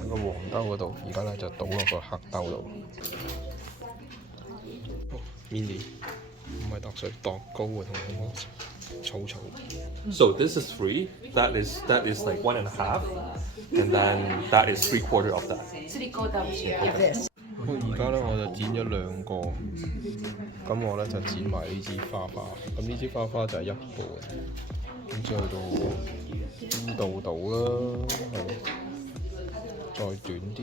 喺個黃兜嗰度，而家咧就倒落個黑兜度。mini 唔係度水，度高啊，同嗰個草草。So this is 3. That is like 1.5, and then that is 3/4 of that. 而家咧我就剪咗2個，咁我咧就剪埋呢支花花。咁呢支花花就係1半，咁之後到呢度到啦，係再短啲，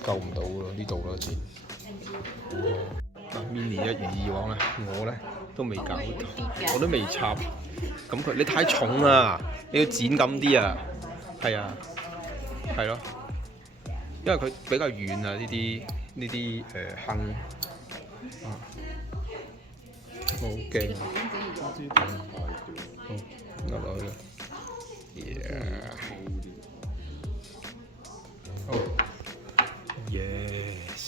夠唔到咯，呢度啦剪。mini 一如以往咧，我咧都未搞到，我都未插。咁你太重啦，你要剪緊啲啊，係啊，係咯，因為佢比較遠啊呢啲坑啊，我好驚。好，壓落去啦。Yes.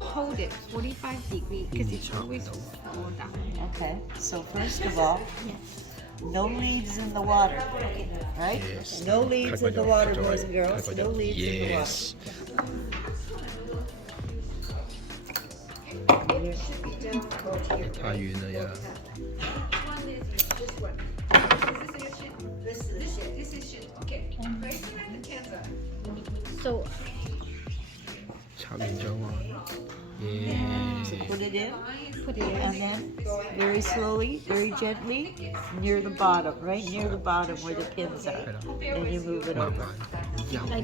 Hold it 45 degrees because it's always fall down. Okay, so first of all, no leaves in the water, right? Yes. No leaves in the water, boys and girls. No leaves in the water. Yes. 太遠啦呀！ So 插完咗喎。So put it in, put it in. and then very slowly, very gently, near the bottom, right near the bottom where the pins are, and you move it 慢 over. 慢，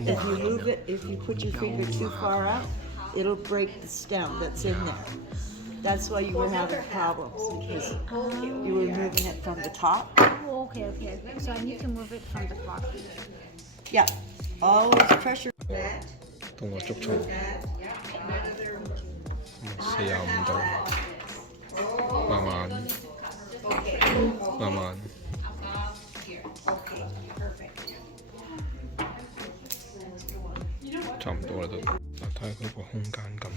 If you move it, if you put your finger too far out, it'll break the stem that's in there. That's why you were having problems, because you were moving it from the top. Oh, okay. So I need to move it from the bottom. Yeah, always pressure. 同我捉錯，45度，慢慢，慢慢。差唔多啦都，睇下佢個空間感，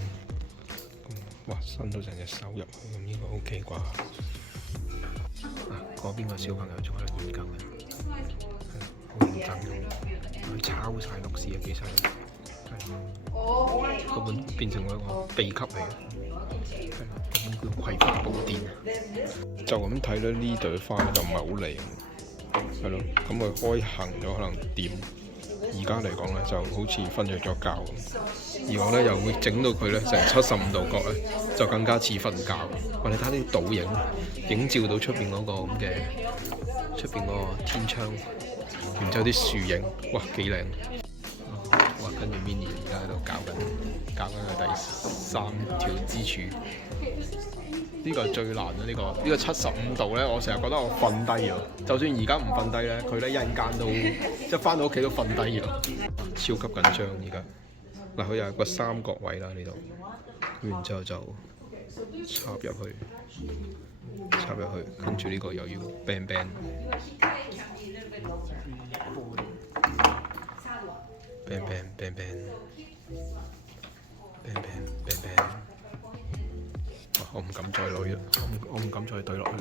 哇伸到成隻手入去，咁應該 OK 啩？嗰邊個小朋友仲喺度研究緊，好認真咁，佢抄晒錄事啊，幾犀利！嗰本變成咗一個秘笈嚟嘅，係啦，嗰本叫《葵花寶典》。就咁睇咧，呢朵花就唔係好靚，係咯，咁佢開行咗可能掂。而家嚟講咧，就好似瞓着咗覺咁。而我咧又會整到佢咧成75度角咧，就更加似瞓覺。哇！你睇下啲倒影，影照到出邊嗰個咁嘅出邊嗰個天窗，然之後啲樹影，哇幾靚！哇！跟住 mini 而家喺度搞緊佢第3條支柱。呢個係最難啦！呢個75度咧，我成日覺得我瞓低咗。就算而家唔瞓低咧，佢咧一陣間都即係翻到屋企都瞓低咗，超級緊張而家。嗱，佢又係個三角位啦呢度，然之後就插入去，跟住呢個又要 bang bang。bang bang bang bang bang bang bang bang。我唔敢再攞啦，我唔敢再對落去。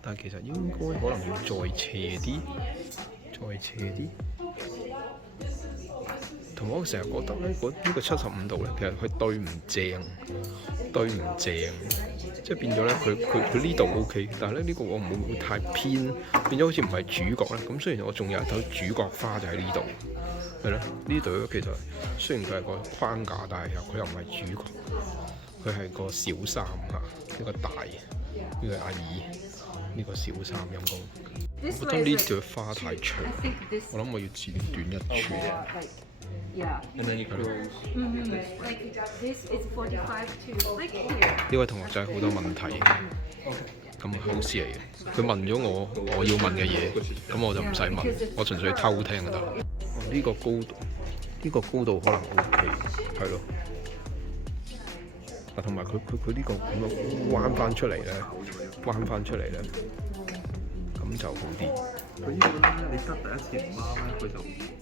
但係其實應該可能要再斜啲，同埋我成日覺得咧，呢個75度咧，其實佢對唔正，即係變咗咧，佢呢度 OK， 但係咧呢個我唔會太偏，變咗好似唔係主角咧。咁雖然我仲有一朵主角花就喺呢度，係咯，呢度其實雖然佢係個框架，但係佢又唔係主角。佢係個小三嚇，呢個大，呢個阿姨，呢個小三陰公。我覺得呢朵花太長，我諗我要剪短1寸。呢位同學仔好多問題，咁好事嚟嘅。佢問咗我要問嘅嘢，咁我就唔使問，我純粹偷聽就得啦。呢個高度可能 OK， 係咯。嗱，同埋佢呢個咁樣彎翻出嚟咧，咁就好啲。佢呢個咧，你得第一次唔啱咧，佢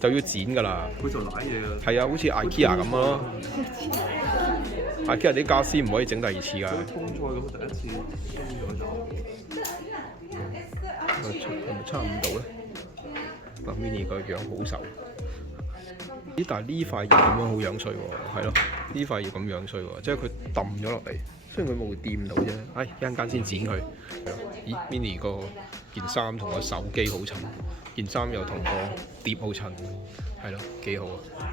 就要剪㗎啦。佢就舐嘢啊。係啊，好似 IKEA 咁咯。IKEA 啲傢俬唔可以整第二次㗎。通菜咁第一次鬆咗就。係咪差5度咧？嗱 ，mini 個樣好瘦。呢咦？但係呢塊葉咁樣好樣衰喎，係咯，呢塊葉咁樣衰喎，即係佢揼咗落嚟，雖然佢冇掂到啫，唉，一陣間先剪佢。咦 ，Minnie 個件衫同個手機好襯，件衫又同個碟好襯，係咯，幾好啊！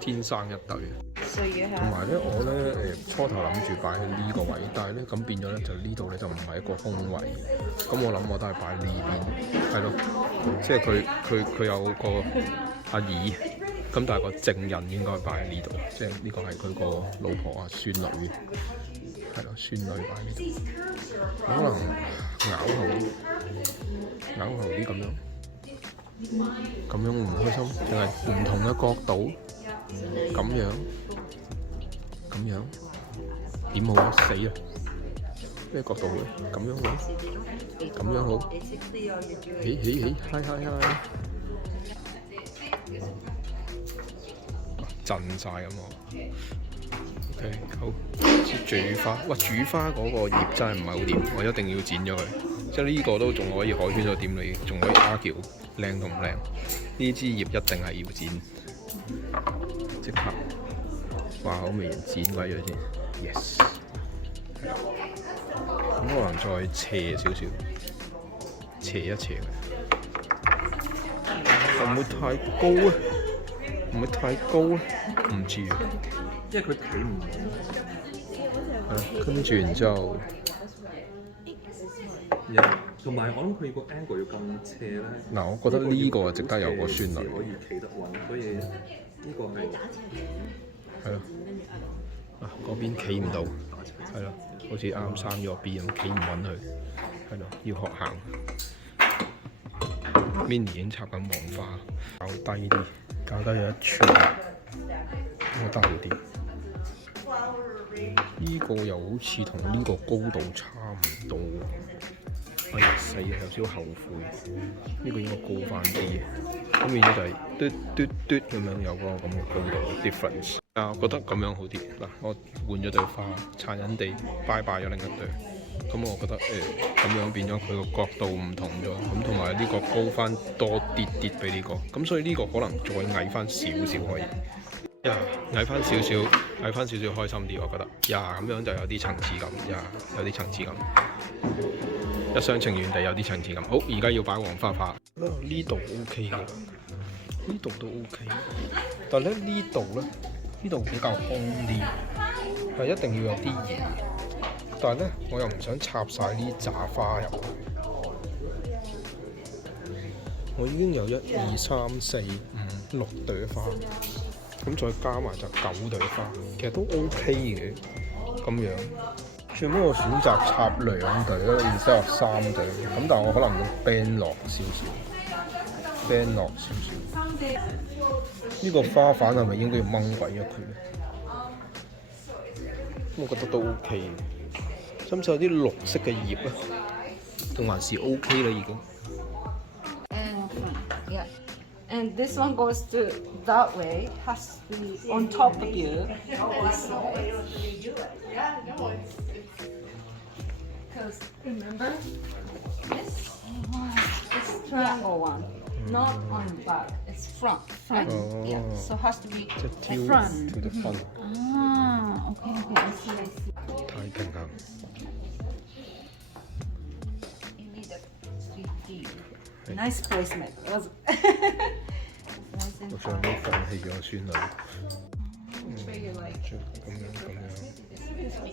天生一對。同埋咧，我咧初頭諗住擺喺呢個位，但係咧咁變咗咧就呢度咧就唔係一個空位，咁我諗我都係擺呢邊，係咯，即係佢有個阿姨，咁但係個證人應該擺喺呢度，即係呢個係佢個老婆啊孫女，係咯，孫女擺呢度，可能咬後啲咁樣會唔開心，定係唔同嘅角度咁樣。點好啊？死啦！咩角度好？咁樣好？咁樣好？起，嗨！震晒咁喎。OK， 好。煮花，哇！煮花嗰個葉真係唔係好掂，我一定要剪咗佢。即係呢個都仲可以海圈咗店裏，仲可以argue靚同唔靚。呢支葉一定係要剪，即刻。哇！好未剪鬼咗先 ，yes。咁可能再斜少少，斜一斜佢，會唔會太高啊？唔會太高啊？唔知啊。因為佢企唔穩。跟住然之後，同埋我諗佢個 angle 要咁斜咧。嗱，我覺得呢個值得有個孫女。可以企得穩，所以呢個係。係咯，嗰邊企唔到，係咯，好似啱生咗 B 咁，企唔穩佢，係咯，要學行。Minnie 已經插緊黃花，較低啲，較低有一寸，我得好啲。呢個又好似同呢個高度差唔多，哎呀死啊！有少少後悔，呢個應該高翻啲嘅，咁變咗就係嘟咁樣有個咁嘅高度 difference。我覺得咁樣好啲。嗱，我換咗對花，殘忍地拜拜咗另一對。咁我覺得咁樣變咗佢個角度唔同咗，咁同埋呢個高翻多啲比呢個，咁所以呢個可能再矮翻少少可以。矮翻少少開心啲，我覺得。咁樣就有啲層次感，有啲層次感。一廂情願地有啲層次感。好，而家要擺黃花。呢度 OK 㗎啦，呢度都 OK。但係咧呢度比較空啲，係一定要有啲嘢。但係咧，我又唔想插晒呢紮花入去。我已經有1、2、3、4、5、6朵花，咁再加埋就9朵花，其實都 OK 嘅咁樣。最尾我選擇插2朵啦，instead of 3朵。咁但係我可能會 bend 落少少。呢個花瓣係咪應該要掹鬼咗佢咧？我覺得都 OK 嘅。使唔使有啲綠色嘅葉啊？定還是 OK 啦已經。And this one goes to that way, has to be on top of you. This way. Because remember, this is triangle one, not on back. It's front. Yeah. So it has to be like front. To the front. Ah, okay. I see. 太平衡。You need a 3D. Nice placement. It was. 我最尾放棄咗孫女。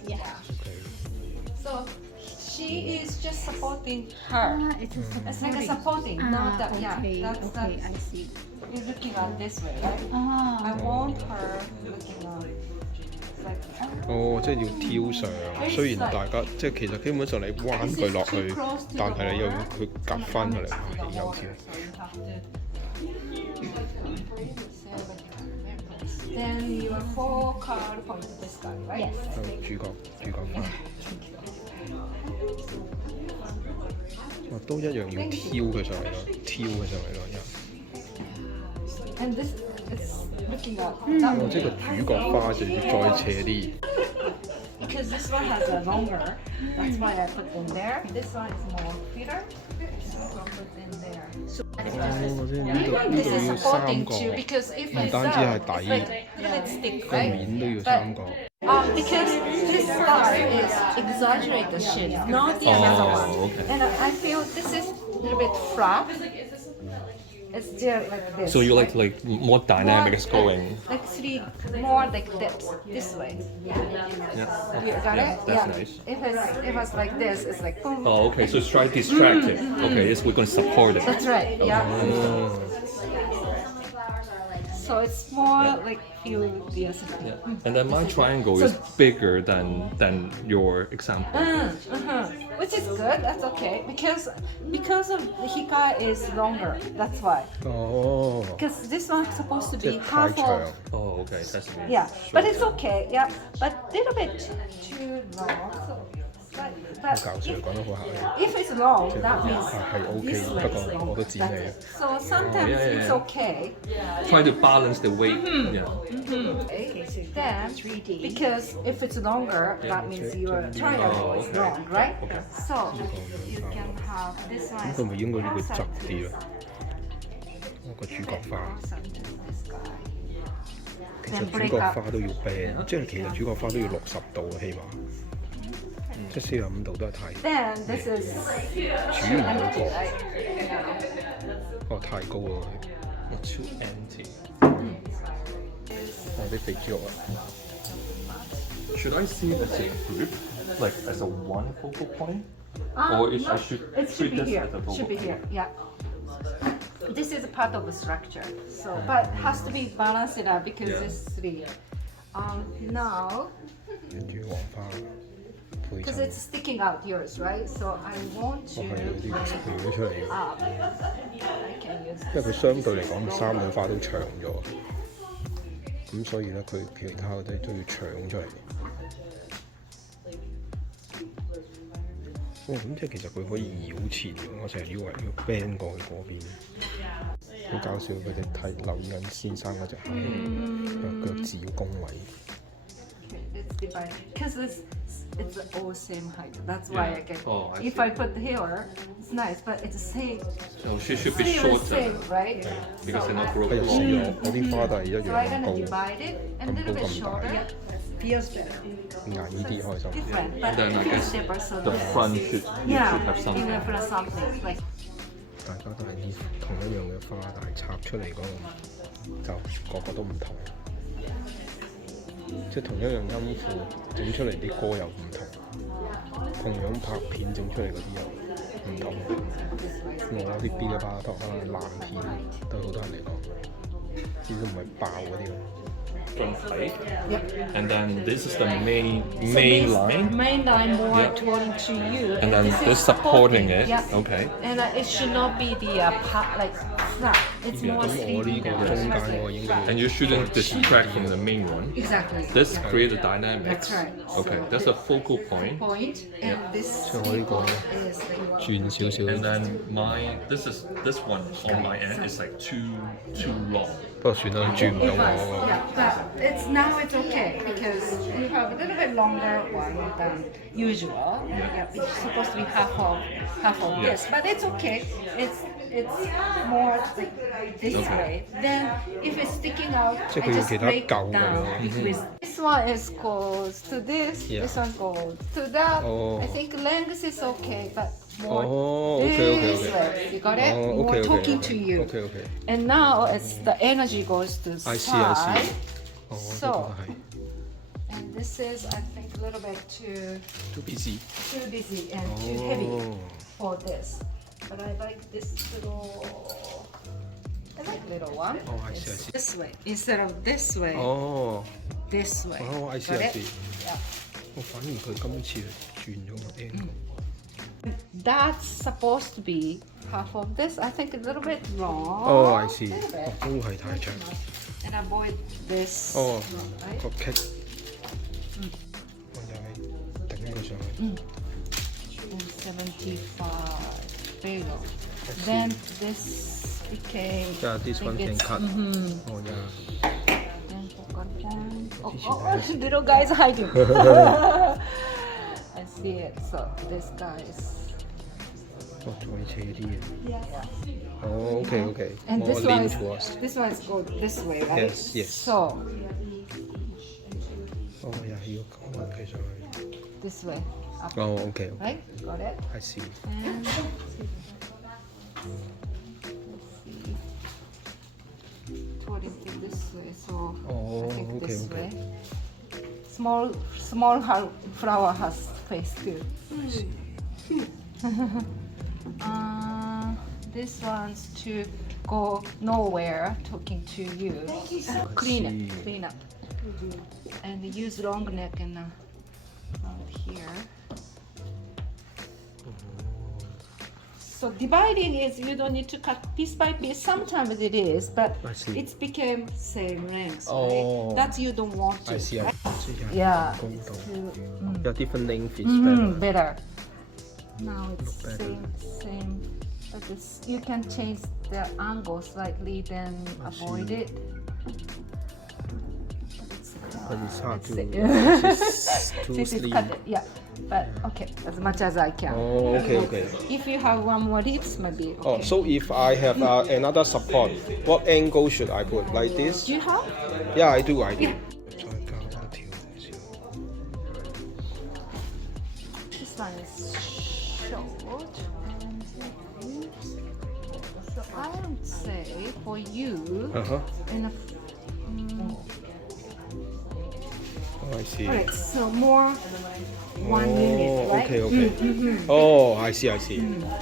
Yeah. Okay. So she is just supporting her. It's like a supporting, not that. Yeah, that's. I see. You're looking on this way, right? I want her looking on. Like. 即係要挑上。雖然大家即係其實基本上你彎佢落去，但係你又要佢夾翻佢嚟起優先。Then your 4 card point this card, right? Yes. 主角花。都一樣要挑佢上嚟咯，And this is looking up. 即係個主角花就要再斜啲。Because this one has a longer, that's why I put in there. This one is more fitter, so I'll put in there. 哦，即係呢度 This is 要三 supporting 角， too because if 唔 it's 單止係 it's 底， like a little bit stick, 個 right? 面都要三角。 Because this star is exaggerate the shape, not the other one. okay. And I feel this is a little bit flat. It's still like this. So you right? like more dynamics going. Like three more like dips this way. Yeah. You got Yeah, it? that's yeah. nice. If it's like this, it's like boom. Oh, okay. So it's try to distract it. Okay, yes, we're going to support it. That's right. Yeah. 哦， So it's more like feel the other. Yeah. And then my triangle is bigger than your example. Which is good. That's okay because of the hika is longer. That's why. 哦， Because this one's supposed to 即 be 係太 half 長 of. Oh, okay. That's me. Yeah, but it's okay. Yeah, but little bit too long. So, but 好搞笑，講得好客氣。 if it's long, that means 係 OK， this way 不 is 過 long. 我都剪 That's 你 it. So sometimes yeah, yeah, it's yeah. okay. Try to balance the weight. Yeah. Then, because if it's longer, that means your triangle is long, right? So you can have this one. 咁佢咪應該呢個側啲咯？我個主角花， This guy. 其實主角花都要 bend，即係其實主角花都要60度起碼，即係45度都係太 Then this is 主唔到 empty, 個， right? 哦太高咯， Too empty. 我啲肥豬肉啊， Should I see it as a group, like as a one focal point, or is I should It should treat be this here. as a focal Should be point? here. Yeah. This is a part of the structure. So, but it has to be balanced out because Yeah. it's three. Now, 跟住黃花配 because 襯 it's，sticking out yours, right? So I want 我 to 係有啲 bring 撩出嚟嘅， up. I can use 因為 this. 佢相對嚟講三朵花都長咗，咁所以咧佢其他嗰啲都要搶出嚟。哦，咁即係其實佢可以繞前嘅，我成日以為要 bend 過去嗰邊。好搞笑，佢哋睇留意緊先生嗰隻鞋，腳趾要弓位。 Okay, let's divide because it's all same height. That's why I get. Oh, I if see. I put here, it's nice, but it's the same. So she should be Same, shorter same, right? because So they're not I- 哎呀 broken. 死咗！我啲花都係一 So I'm 樣 gonna 高， divide it a little bit shorter. Feels better. 矮啲開心。 Different, but Then I the guess shape are so the nice. front should Yeah, have something. even for something like 大家都係啲同一樣嘅花，但係插出嚟嗰個就個個都唔同。即係同一樣音符整出嚟啲歌又唔同，同樣拍片整出嚟嗰啲又唔同。我啲 Bilibala 托可能爛片對好多人嚟講，呢啲都唔係爆嗰啲咯。 From height, yep. and then this is the main This line, main line more Yeah. toward to you, and then this is this supporting it. Yeah. Okay. And it should not be the part like flat. It's Yeah. more 咁我呢個中間嗰個應該要 And you shouldn't distract from the main one. exactly. This creates a dynamics. That's right. Okay, that's a focal point. Point and this 即係我呢個 is like 轉少少， And then this one on my end is like too long. 不過算啦，轉唔到我 yeah, but it's now it's okay because you have a little bit longer one than usual. Yeah, it's supposed to be half of this, but it's okay. It's more like this way. Then if it's sticking out, I 即係佢要 just 其他 break 舊嘅 down 咯。 between. This one is goes to this. Yeah. This one goes to that. Oh. I think length is okay, but more Oh, okay, okay, this okay. way. You got it? Oh, More okay, okay. talking to you. OK OK， And now it's the energy goes to I see, I see. side. 哦，我都覺 So 得係 and this is I think a little bit too too busy。 busy and too heavy 哦， for this. But I like this little. I like little one. Oh, I see, I It's see. this way instead of this way. 哦， This way. 哦，I see Got I it? see。 Yeah. 我反而佢今次轉咗個 angle。 That's supposed to be half of this. I think a little bit long. 哦，I see， Little bit. 都係太長。 And avoid this. 哦 right?，個棘，我就係頂佢上去。 75 big. Then this became. Yeah, this I one think can it's- cut. Mhm. Oh yeah. Then forgot one. Oh, little guy's hiding. I see it. So this guy is 哦，再斜啲嘅。 Yes. 哦，OK， And 我 this one lean is towards。 this one is go this way, right? Yes, yes. So 哦，又係要咁樣企上去。 this way, up, 哦，OK， right? Got it. I see。 And put it this way, so Oh, I think okay, this okay. way. Small flower has face too. This one's to go nowhere talking to you. Clean up. And use long neck and around here. So dividing is you don't need to cut piece by piece. Sometimes it is, but I see. it's became same length. Oh. Right? That you don't want to. I see， right? 即係 Yeah. 高 It's 度， too, 有 different length is better。 better. Now it's better. same. But you can change the angle slightly, then avoid it. But it's hard to. It's Too This is slim. cut it, yeah. But okay, as much as I can. Oh, okay. If you have one more lips, maybe okay. Oh, so if I have another support, what angle should I put? Like this? Do you have? Yeah, I do. 再 Yeah. 加多條少。 This one is short. So I would say for you, in a, Oh, I see. alright, so more 1 minute, right? Okay. Oh, I see.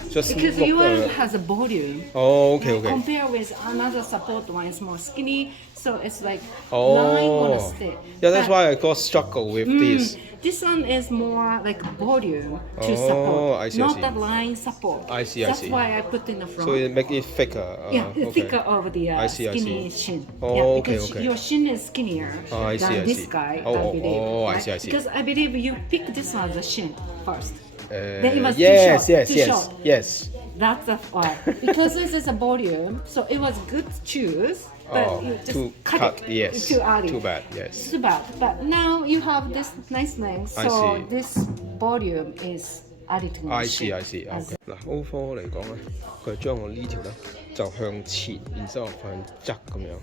Just Because look, yours has a volume. Oh, okay. Compare with another support one is more skinny, so it's like Oh. line gonna stay. Yeah, that's But why I got struggle with this. This one is more like volume to Oh, support, I see, not the line support. I see. That's why I put in the front. So it make it thicker. Yeah, okay. thicker over the I see. skinny shin. Oh, yeah, okay, because okay. your shin is skinnier Oh, I see, than I this see. guy, Oh, I believe. oh, I right? see, I see. Because I believe you pick this one, the shin first. Then it was Yes, too yes. short. That's the why. Because this is a volume, so it was good to choose, but Oh, you just too cut cut, it yes. too early. Too bad, yes. Too bad. But now you have this nice length, I so see. this volume is added to I my see, shin. I see. As- OK。嗱，O4嚟講咧，佢將我呢條咧就向前，然之後向側咁樣。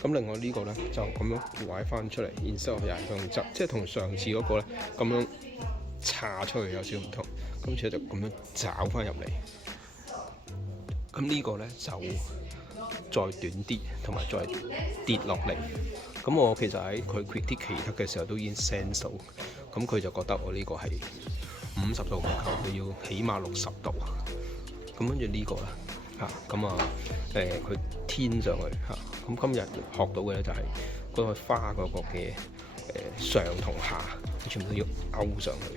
咁另外呢個咧就咁樣拐翻出嚟，然之後又係向側，即係同上次嗰個咧咁樣叉出去有少少唔同。今次就咁樣找翻入嚟。咁呢個咧就再短啲，同埋再跌落嚟。咁我其實喺佢 critique 其他嘅時候都已經 sense 到，咁佢就覺得我呢個係50度唔夠，佢要起碼60度。咁跟住呢個啦佢天上去咁今日學到嘅咧就係嗰個花嗰個嘅上同下，全部都要勾上去。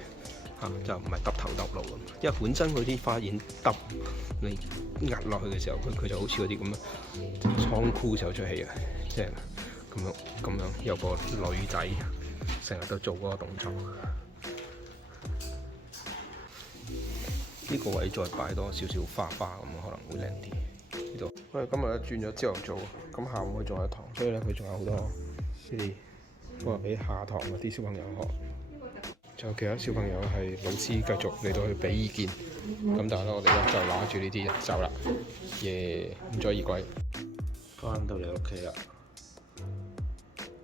就唔係揼頭揼路咁，因為本身佢啲花已經揼你壓落去嘅時候，佢就好似嗰啲咁樣倉箍手出氣啊，即係咁樣有個女仔成日都做嗰個動作。呢個位再擺多少少花咁可能會靚啲。呢度我哋今日咧轉咗朝頭早，咁下午佢仲有堂，所以咧佢仲有好多呢啲我話俾下堂嗰啲小朋友學。仲有其他小朋友係老師繼續嚟到去俾意見，咁但係咧我哋咧就攞住呢啲走啦，耶！唔再異鬼。翻到嚟屋企啦，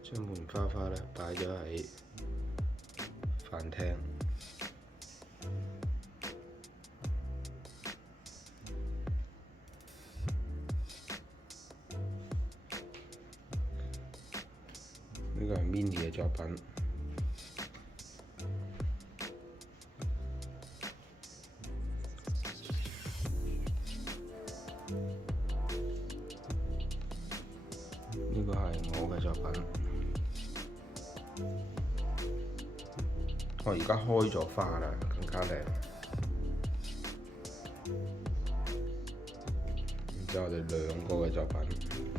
將盆花花咧擺咗喺飯廳。呢個係 Mini 嘅作品。呢個係我嘅作品，我而家開咗花啦，更加靚。然之後我哋兩個嘅作品。